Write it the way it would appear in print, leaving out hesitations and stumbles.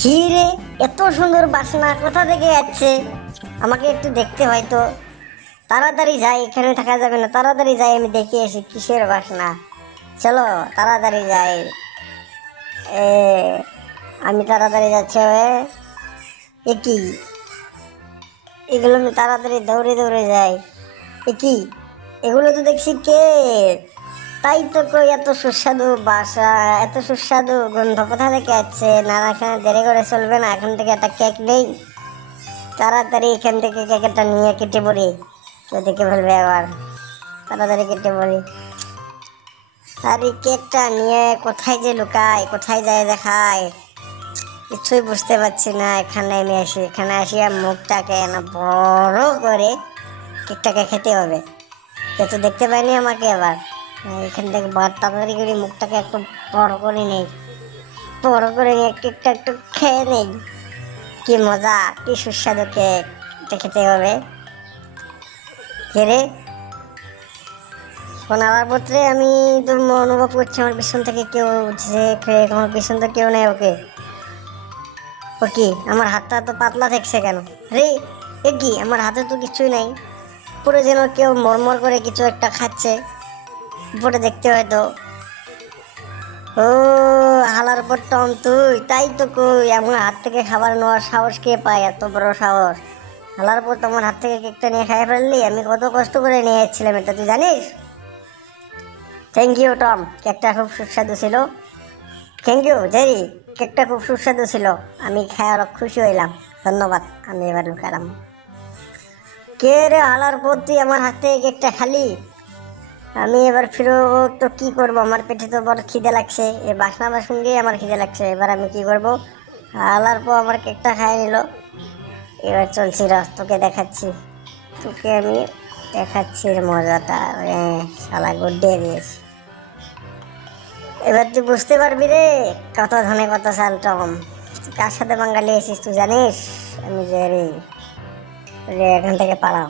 কি রে, এত সুন্দর বাসনা কোথা থেকে যাচ্ছে? আমাকে একটু দেখতে হয় তো। তাড়াতাড়ি যাই, এখানে থাকা যাবে না, তাড়াতাড়ি যাই, আমি দেখে আসি কিসের বাসনা। চলো তাড়াতাড়ি যাই। এ আমি তাড়াতাড়ি যাচ্ছি। এ কি, এগুলো আমি তাড়াতাড়ি দৌড়ে দৌড়ে যাই। এ কি, এগুলো তো দেখছি কেক। তাই তো কই, এত সুস্বাদু বাসা, এত সুস্বাদু গন্ধ কোথা থেকে আসছে? না না, এখানে দেরি করে চলবে না, এখান থেকে একটা কেক নেই। তাড়াতাড়ি এখান থেকে কেকটা নিয়ে কেটে পড়ি, কেউ দেখে ফেলবে আবার। তাড়াতাড়ি কেটে পড়ি। আর এই কেকটা নিয়ে কোথায় যে লুকায়, কোথায় যায় দেখায়, কিছুই বুঝতে পারছি না। এখানে আসি আর মুখটাকে না বড় করে কেকটাকে খেতে হবে। কেউ তো দেখতে পাইনি আমাকে এবার। এখান থেকে তাড়াতাড়ি করে মুখটাকে একটু বড় করে নেই, বড় করে নিয়ে কেকটা একটু খেয়ে নেই। কি মজা, কি সুস্বাদু কেক, এটা খেতে হবে। হেরে আলার পত্রে আমি তো অনুভব করছি আমার পিছন থেকে কেউ উঠছে, আমার পিছন তো কেউ নেই। ওকে, ও কি, আমার হাতটা তো পাতলা থাকছে কেন? রে, এ কি, আমার হাতে তো কিছুই নাই। পুরো যেন কেউ মরমর করে কিছু একটা খাচ্ছে। উপরে দেখতে হয়তো। ও হালার পর টম, তুই? তাই তো কই, আমার হাত থেকে খাবার নেওয়ার সাহস কে পায়? এত বড় সাহস! হালার পর তোমার হাত থেকে কেকটা নিয়ে খাই ফেললি। আমি কত কষ্ট করে নিয়ে যাচ্ছিলাম, এটা তুই জানিস? থ্যাংক ইউ টম, কেকটা খুব সুস্বাদু ছিল। থ্যাংক ইউ জেরি, কেকটা খুব সুস্বাদু ছিল। আমি খাই আরো খুশি হইলাম। ধন্যবাদ। আমি এবার লুকালাম। কে রে হালার পর, তুই আমার হাত থেকে কেকটা খালি? আমি এবার ফিরো তো কি করব? আমার পেটে তো বড় খিদে লাগছে, এই বাসনাটার সঙ্গেই আমার খিদে লাগছে। এবার আমি কি করব? হালার পর আমার কেকটা খাই নিল। এবার চলছি রস, তোকে দেখাচ্ছি, তোকে আমি দেখাচ্ছি এর মজাটা। শালা গুড্ডে দিয়েছি। এবার তুই বুঝতে পারবি রে, কত ধনে কত চাল টম। তুই কার সাথে বাঙালি এসিস তুই জানিস? আমি যে রে, এখান থেকে পালাও।